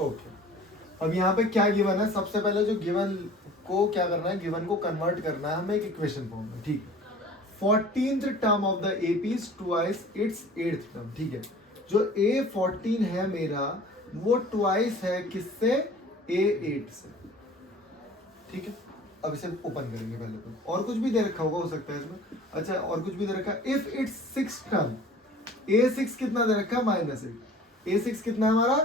Okay, अब यहाँ पे क्या गिवन है, सबसे पहले जो गिवन को क्या करना है, गिवन को कन्वर्ट करना है हमें एक इक्वेशन फॉर्म में, ठीक है। 14th term of the AP is twice its 8th term, ठीक है। जो A14 है मेरा वो ट्वाइस है किससे, A8 से, ठीक है। अब इसे ओपन करेंगे पहले तो, और कुछ भी दे रखा होगा हो सकता है इसमें, अच्छा और कुछ भी दे रखा है। इफ इट्स 6 टर्म, A6 कितना दे रखा है, -8, A6 कितना है हमारा,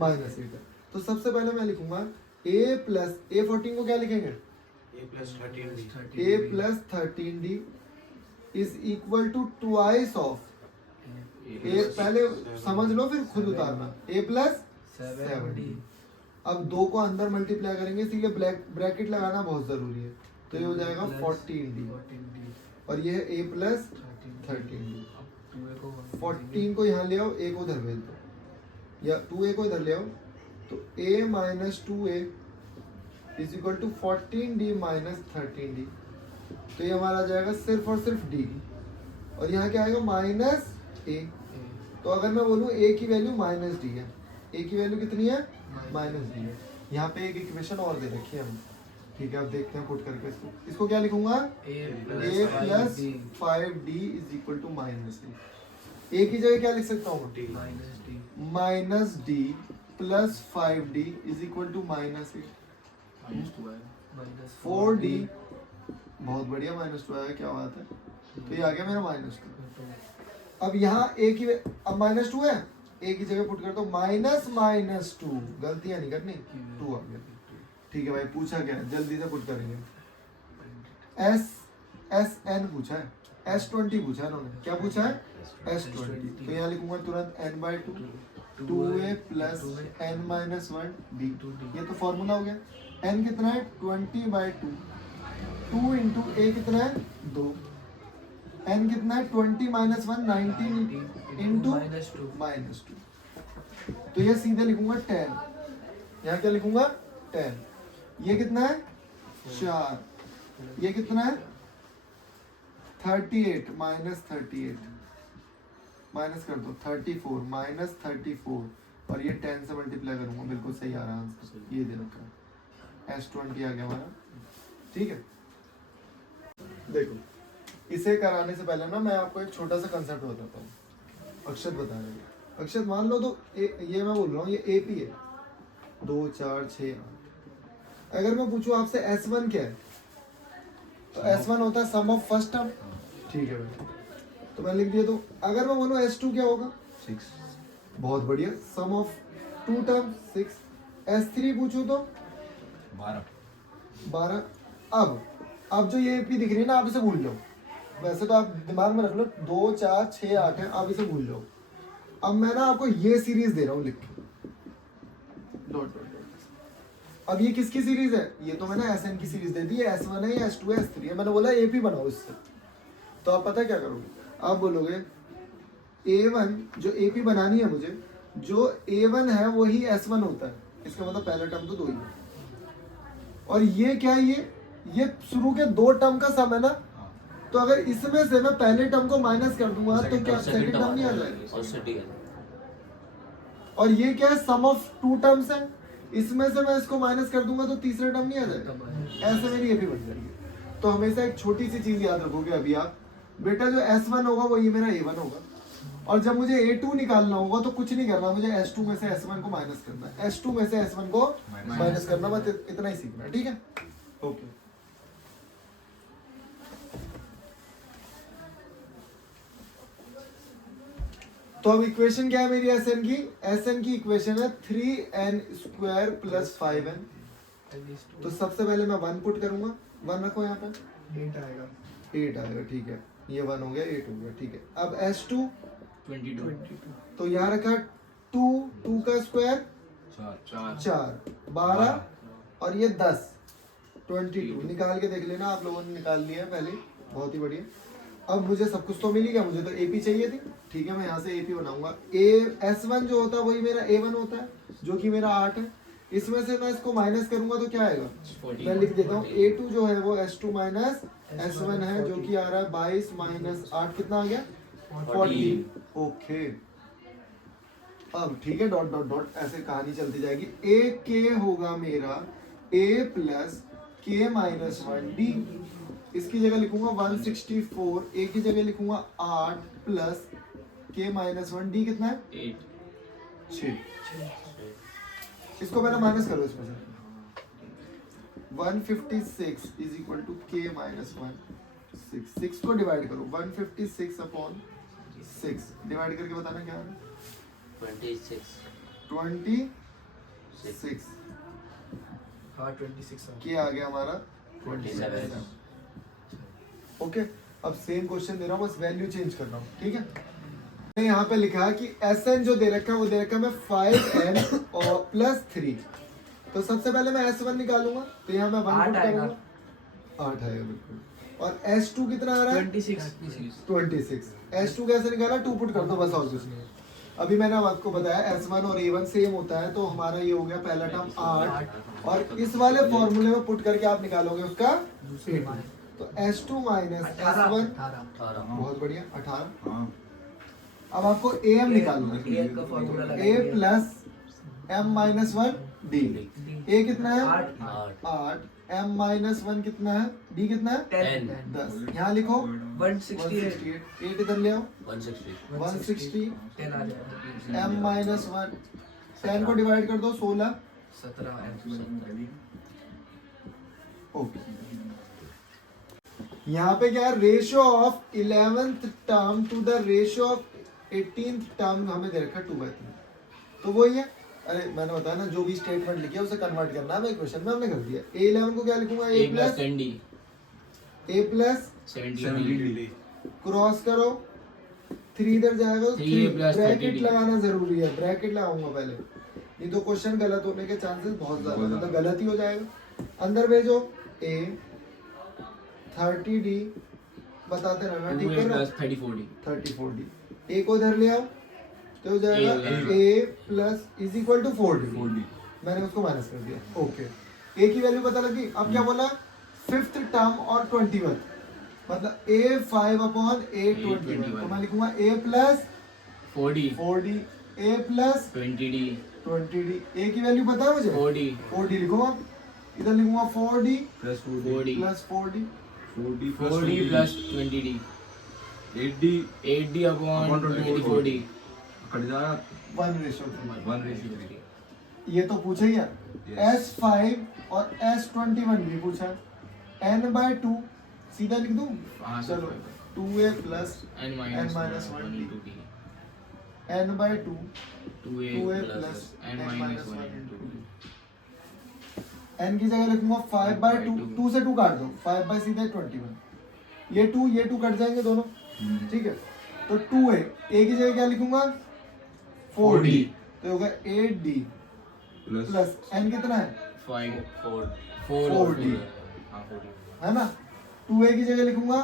-8 है। तो सबसे पहले मैं लिखूंगा A प्लस A14 को क्या लिखेंगे, A plus 13D. A plus 13D is equal to twice of A, पहले समझ लो फिर खुद उतारना, A प्लस 7D। अब दो को अंदर मल्टीप्लाई करेंगे, इसीलिए ब्रैकेट लगाना बहुत जरूरी है, तो ये हो जाएगा 14D और ये है A प्लस 13D। 14 को यहाँ ले आओ, A को उधर भेज दो, या 2A को इधर ले आओ, तो A minus 2A is equal to 14D minus 13D। तो ये हमारा आ जाएगा सिर्फ और सिर्फ D, और यहाँ क्या आएगा, माइनस A। तो अगर मैं बोलूँ A की वैल्यू -D है, A की वैल्यू कितनी है, -D है। यहाँ पे एक इक्वेशन और दे रखी है हम, ठीक है। अब देखते हैं पुट करके इसको क्या लिखूंगा, A plus 5D is equal to -A। A की जगह क्या लिख सकता हूँ, -D plus 5D is equal to -A। 4D, बहुत बढ़िया, -2 आया, क्या बात है। तो ये आ गया मेरा -2। अब यहाँ A की, अब -2 है, A की जगह पुट कर दो -2, गलतियां नहीं करनी, 2 आ गया, ठीक है भाई। पूछा क्या है, जल्दी से पुट करेंगे। SN पूछा है, S20 पूछा है इन्होंने, क्या पूछा है, S20। तो यहाँ लिखूंगा तुरंत n/2, 2A प्लस n-1D, ये तो फॉर्मूला हो गया। n कितना है, 20/2, 2 इंटू A कितना है, 2, n कितना है, 20 - 1 19 इंटू -2, तो ये सीधे लिखूंगा 10, यहाँ क्या लिखूंगा 10। ये कितना है, 4, ये कितना है 38 -38, माइनस कर दो 34 -34, और ये 10 से मल्टीप्लाई करूंगा, बिल्कुल सही आ रहा है, ये दे रखा है, S20 आ गया हमारा, ठीक है। देखो इसे कराने से पहले ना मैं आपको एक छोटा सा कंसेप्ट बताता हूँ, अक्षत बता रहे हैं। अक्षत मान लो तो ये मैं बोल रहा हूँ, ये AP है, 2 4 6 8। अगर मैं पूछूं आपसे S1 क्या है, तो S1 होता है सम ऑफ फर्स्ट टर्म, ठीक है भाई, तो मैं लिख दिया। तो अगर मैं बोलूँ S2 क्या होगा, 6. बहुत बढ़िया, सम ऑफ 2 टर्म 6। S3 पूछूं तो 12। अब जो ये AP दिख रही है ना, आप इसे भूल लो, वैसे तो आप दिमाग में रख लो, 2 4 6 8 है, आप इसे भूल लो। अब मैं ना आपको ये सीरीज दे रहा हूँ लिख के, डॉट डॉट डॉट। अब ये किसकी सीरीज है, ये तो मैंने SN की सीरीज दे दी है, S1 है या S2 है S3 है, मैंने बोला AP बनाओ इससे। तो आप पता क्या करोगे, आप बोलोगे A1 जो AP बनानी है मुझे, जो A1 है वही S1 होता है, इसका मतलब पहला टर्म तो 2 ही है, और ये क्या है, ये शुरू के 2 टर्म का सम है ना, तो अगर इसमें से मैं पहले टर्म को माइनस कर दूंगा तो क्या सेकंड टर्म नहीं आ जाएगा, और ये क्या है, सम ऑफ 2 टर्म्स है, इसमें से मैं इसको माइनस कर दूंगा तो तीसरा टर्म नहीं आ जाएगा, ऐसे मेरी AP बन जाएगी। तो हमेशा एक छोटी सी चीज याद रखोगे अभी आप, बेटा जो S1 होगा वही मेरा A1 होगा, और जब मुझे A2 निकालना होगा तो कुछ नहीं करना, मुझे S2 में से S1 को माइनस करना है, S2 में से S1 को माइनस करना, बस इतना ही सीखना है, ठीक है, ओके। तो अब इक्वेशन क्या है मेरी SN की इक्वेशन है 3n² + 5n। तो सबसे पहले मैं 1 पुट करूंगा, 1 रखो यहाँ पे, 8 आएगा, 8 आएगा, ठीक है, ये 1 हो गया, 8 हो गया, ठीक है। अब S2 22. तो यहाँ रखा 2, 2 का स्क्वायर 4, 12 और ये 10, 22। निकाल के देख लेना, आप लोगों ने निकाल लिया है पहले, बहुत ही बढ़िया। अब मुझे सब कुछ तो मिल गया, मुझे तो AP चाहिए थी, ठीक है, मैं यहाँ से AP बनाऊंगा। S1 जो होता है वही मेरा A1 होता है, जो कि मेरा 8 है, इसमें से मैं इसको माइनस करूंगा तो क्या आएगा, मैं लिख देता हूँ A2 जो है वो S2 माइनस S1 है, जो कि आ रहा है 22 - 8, कितना आ गया 14, ओके। अब ठीक है, डॉट डॉट डॉट ऐसे कहानी चलती जाएगी। ए के होगा मेरा ए प्लस के माइनस 1 डी। इसकी जगह लिखूंगा 164, ए की जगह लिखूंगा 8 प्लस के माइनस 1 डी कितना है 8 6। इसको पहले माइनस करो इसमें से। 156 इज इक्वल टू के माइनस 1 6 को डिवाइड करो 156 अपॉन 6 डिवाइड करके बताना क्या है 26 26 हाँ 26 क्या आ गया हमारा 27 ओके। अब सेम क्वेश्चन दे रहा हूँ, बस वैल्यू चेंज कर रहा हूँ, ठीक है। मैंने यहाँ पे लिखा है कि Sn जो दे रखा है वो दे रखा है मैं 5n और प्लस 3। तो सबसे पहले मैं S1 निकालूंगा, तो यहाँ मैं 1 8 पुट आएगा। करूंगा 8 आएगा बिल्कुल। और S2 कितना आ रहा है 26 26। S2 कैसे निकाला 2 पुट कर दो बस, और कुछ नहीं है। अभी मैंने आपको बताया S1 और A1 सेम होता है, तो हमारा ये हो गया पहला टर्म 8 और इस वाले फॉर्मूले में पुट करके आप निकालोगे उसका दूसरे A2। तो S2 माइनस S1 बहुत बढ़िया 18। हाँ अब आपको AM निकालना है, A का फॉर्मूला A लगाएंगे plus M minus 1 D। A कितना है 8 8, M माइनस 1 कितना है, D कितना है 10 10। यहाँ लिखो 168 168, 8 इधर ले आओ 160, 10 आ जाएगा M माइनस 1 10 को डिवाइड कर दो 16 17 ओके। यहाँ पे क्या है ratio of 11th term to the ratio of 18th term हमें दे रखा है 2/3। तो वही है, अरे मैंने बताया ना जो भी स्टेटमेंट लिखी है उसे कन्वर्ट करना है, मैं इक्वेशन में हमने कर दिया। A11 को क्या लिखूंगा A A plus plus 10D A plus 70 cross करो 3 इधर जाएगा, 3A plus ब्रैकेट 30D। लगाना जरूरी है, ब्रैकेट लगाऊंगा पहले, नहीं तो क्वेश्चन गलत होने के चांसेस बहुत ज्यादा, मतलब गलत ही हो जाएगा। अंदर भेजो A 30D बताते रहना, ठीक 2A है ना plus 34D 34D। A को इधर ले आओ तो हो जाएगा A plus is equal to 4D। मैंने उसको माइनस कर दिया, ओके। A की वैल्यू पता लगी। अब क्या बोला 5th टर्म और 21, मतलब A5 अपॉन A21। तो मैं लिखूंगा A plus 4D A plus 20D 20D। A की वैल्यू पता है मुझे 4D 4D लिखूंगा, इधर लिखूंगा 4D plus 4D plus 4D 4D plus 20D 8D 8D upon 24D cut जाएगा 1:3। 1:3। ये तो पूछा ही है। Yes. S5 और S21 भी पूछा है। n/2 सीधा लिख दूं, हाँ, चलो sir. 2A plus n minus minus 1 1 into D n/2 2A 2A plus plus n minus 1 into D n की जगह लिखूंगा 5/2, 2 से 2 काट दो, 5 बाय सीधा 21। ये 2 कट जाएंगे दोनों, ठीक है। तो 2A A की जगह क्या लिखूंगा 4D, तो होगा 8D प्लस n कितना है 5 4 4D हाँ 4D है ना। 2A की जगह लिखूंगा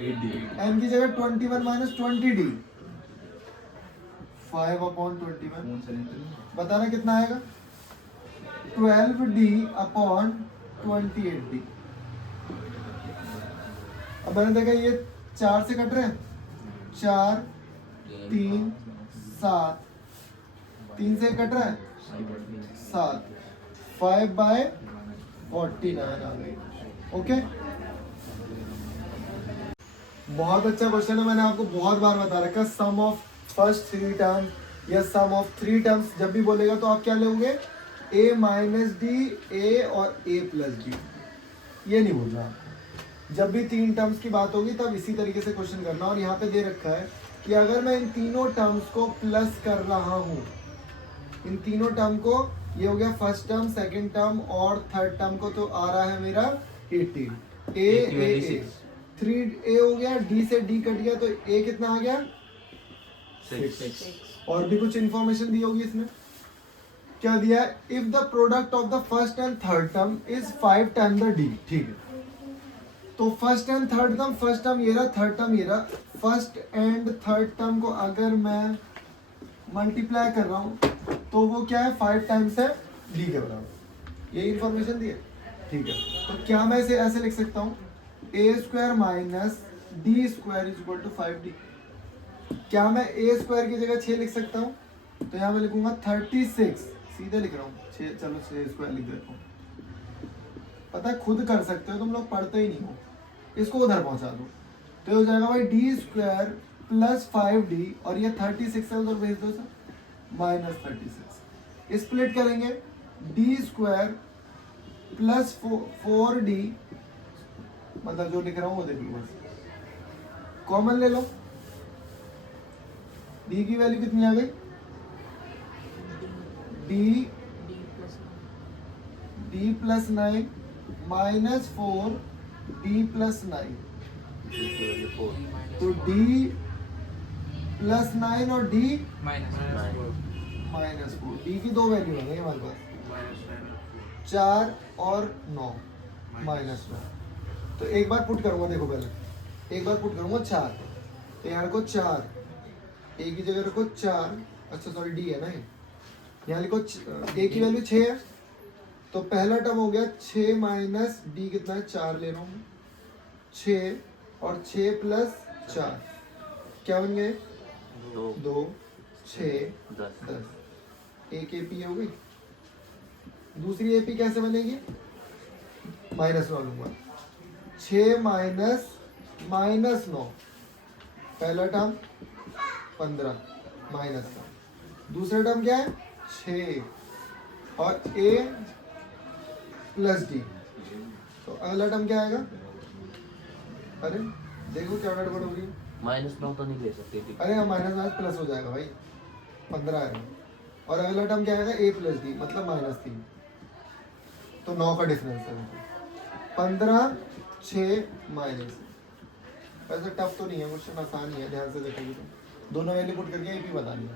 8D n की जगह 21 माइनस 20D 5 अपॉन 21 बताना कितना आएगा 12D अपॉन 28D। अब मैंने देखा ये 4 से कट रहे हैं, 4 3 7 3 से कट रहा है 7 5/49 आ गई, ओके। बहुत अच्छा क्वेश्चन है, मैंने आपको बहुत बार बता रखा। सम ऑफ फर्स्ट 3 टर्म्स या सम ऑफ 3 टर्म्स जब भी बोलेगा तो आप क्या लोगे A माइनस डी A और A प्लस डी, ये नहीं बोलना आपको। जब भी 3 टर्म्स की बात होगी तब इसी तरीके से क्वेश्चन करना। और यहाँ पे दे रखा है कि अगर मैं इन तीनों टर्म्स को प्लस कर रहा हूँ, इन तीनों टर्म को, ये हो गया फर्स्ट टर्म, सेकंड टर्म और थर्ड टर्म को, तो आ रहा है मेरा 18 A 3A हो गया, D से D कट गया तो A कितना आ गया 6। और भी कुछ इंफॉर्मेशन दी होगी इसमें, क्या दिया है if the product of the first and third term is 5 time the D, ठीक है। तो first and third term, first term ये रहा, थर्ड टर्म ये रहा, फर्स्ट एंड थर्ड टर्म को अगर मैं मल्टीप्लाई कर रहा हूँ तो वो क्या है 5 टाइम्स है D के बराबर, ये इंफॉर्मेशन दी है, ठीक है। तो क्या मैं इसे ऐसे लिख सकता हूँ A² minus D² is equal to 5D। क्या मैं ए स्क्वायर की जगह 6 लिख सकता हूँ? तो यहाँ मैं लिखूंगा 36, सीधे लिख रहा हूँ 6, चलो 6 स्क्वायर लिख देता हूँ। पता है खुद कर सकते हो, तुम लोग पढ़ते ही नहीं हो। इसको उधर पहुंचा दो तो हो जाएगा भाई डी स्क्वायर प्लस 5d, और ये 36 है उधर भेज दो सर, माइनस 36। स्प्लिट करेंगे, डी स्क्वायर प्लस 4d, मतलब जो लिख रहा हूँ वो देख लो, बस कॉमन ले लो। d की वैल्यू कितनी आ गई? d plus 9 minus 4d plus 9, तो d प्लस 9 और d माइनस 4, d की दो वैल्यू है हमारे पास, 4 और 9, माइनस 9। तो एक बार पुट करूंगा, देखो पहले एक बार पुट करूंगा 4, तो यहाँ रखो 4, ए की जगह रखो 4, अच्छा सॉरी डी है ना ये, यहाँ लिखो ए की वैल्यू 6 है, तो पहला टर्म हो गया 6 माइनस डी कितना है, 4 ले रहा हूँ, 6 और 6 प्लस 4 क्या बन गए? 2, 6, 10। एक एपी हो गई। दूसरी एपी कैसे बनेगी? माइनस 9 लूंगा, 6 माइनस -9, पहला टर्म 15 माइनस का, दूसरा टर्म क्या है 6 और a प्लस डी, तो अगला टर्म क्या आएगा? अरे देखो क्या गड़बड़ हो रही है, -9 तो नहीं ले सकते थी। अरे हाँ माइनस प्लस हो जाएगा भाई, 15 आएगा, और अगला टर्म क्या आएगा? a प्लस डी, मतलब -3, तो 9 का डिफरेंस है, 15, 6 माइनस। वैसे टफ तो नहीं है क्वेश्चन, आसान ही है, ध्यान से देखोगे तो दोनों वैल्यू पुट करके एपी बता दिया।